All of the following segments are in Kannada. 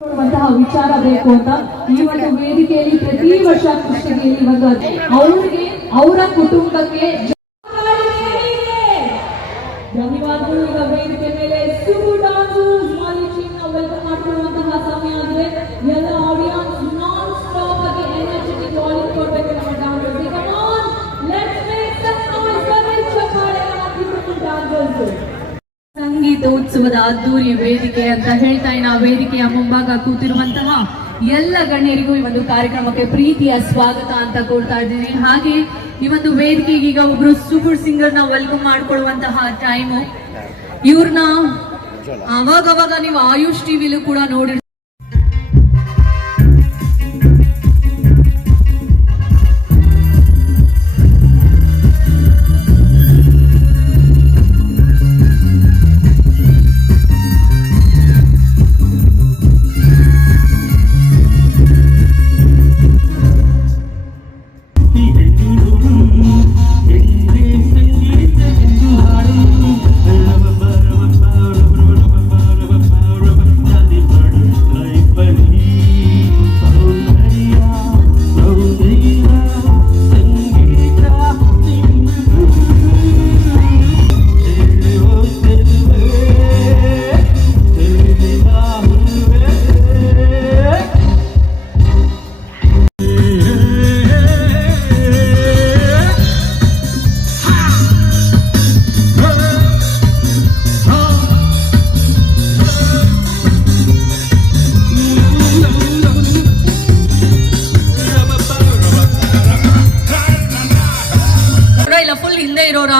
ವಿಚಾರ ಬೇಕು ಅಂತ ಈ ಒಂದು ವೇದಿಕೆಯಲ್ಲಿ ಪ್ರತಿ ವರ್ಷ ಕೃಷ್ಣಗಿರಿ ಒಂದು ಅವರಿಗೆ ಅವರ ಕುಟುಂಬಕ್ಕೆ ಧನ್ಯವಾದಗಳು. ಈಗ ವೇದಿಕೆ ಮೇಲೆ ವೆಲ್ಕಮ್ ಮಾಡಿಕೊಳ್ಳುವಂತಹ ಸಮಯ ಆಗಿದೆ. ಎಲ್ಲ ಆಡಿಯನ್ಸ್ ನಾನ್ ಸ್ಟಾಪ್ ಆಗಿ ಎನರ್ಜೆಟಿಕ್ ವಾಲಿಂಗ್ ಕೊಡಬೇಕು ನಮ್ಮ dancers. Come on, let's make some noise for this ಚಪ್ಪಾಳೆ ನಮ್ಮ ಬ್ಯೂಟಿಫುಲ್ ಡಾನ್ಸರ್ಸ್. ಸಂಗೀತ ಉತ್ಸವದ ಅದ್ದೂರಿ ವೇದಿಕೆ ಅಂತ ಹೇಳ್ತಾ ಇನ್ನ ವೇದಿಕೆಯ ಮುಂಭಾಗ ಕೂತಿರುವಂತಹ ಎಲ್ಲ ಗಣ್ಯರಿಗೂ ಈ ಒಂದು ಕಾರ್ಯಕ್ರಮಕ್ಕೆ ಪ್ರೀತಿಯ ಸ್ವಾಗತ ಅಂತ ಕೊಡ್ತಾ ಇದ್ದೀನಿ. ಹಾಗೆ ಈ ಒಂದು ವೇದಿಕೆಗೆ ಈಗ ಒಬ್ರು ಸೂಪರ್ ಸಿಂಗರ್ ನ ವೆಲ್ಕಮ್ ಮಾಡ್ಕೊಳ್ಳುವಂತಹ ಟೈಮು. ಇವ್ರನ್ನ ಅವಾಗವಾಗ ನೀವು ಆಯುಷ್ ಟಿವಿಲೂ ಕೂಡ ನೋಡಿ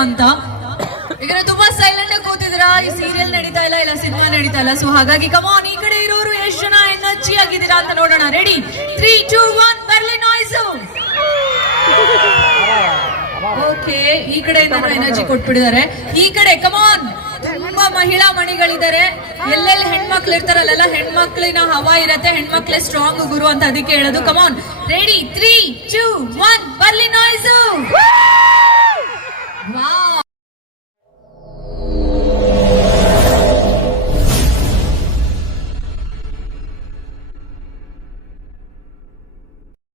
ಅಂತ. ಈಗ ತುಂಬಾ ಸೈಲೆಂಟ್ ಆಗಿ ಕೂತಿದ್ರ, ಈ ಸೀರಿಯಲ್ ನಡೀತಾ ಇಲ್ಲ ಸಿನಿಮಾ ನಡೀತಾ ಇಲ್ಲ. ಸೊ ಹಾಗಾಗಿ ಕಮಾನ್, ಈ ಕಡೆ ಇರೋರು ಎಷ್ಟು ಜನ ಎನರ್ಜಿ ಆಗಿದ್ದೀರಾ ಅಂತ ನೋಡೋಣ. ರೆಡಿ, 3, 2, 1 ಬರ್ಲಿ ನಾಯ್ಸು. ಓಕೆ, ಈ ಕಡೆಯಿಂದ ಎನರ್ಜಿ ಕೊಟ್ಬಿಟ್ಟಿದ್ದಾರೆ. ಈ ಕಡೆ ಕಮಾನ್, ತುಂಬಾ ಮಹಿಳಾ ಮಣಿಗಳಿದ್ದಾರೆ. ಎಲ್ಲೆಲ್ಲಿ ಹೆಣ್ಮಕ್ಳು ಇರ್ತಾರಲ್ಲ, ಹೆಣ್ಮಕ್ಳಿನ ಹವಾ ಇರತ್ತೆ, ಹೆಣ್ಮಕ್ಳೇ ಸ್ಟ್ರಾಂಗ್ ಗುರು ಅಂತ ಅದಕ್ಕೆ ಹೇಳೋದು. ಕಮಾನ್, ರೆಡಿ, 3, 2, 1 ಬರ್ಲಿ ನಾಯ್ಸು.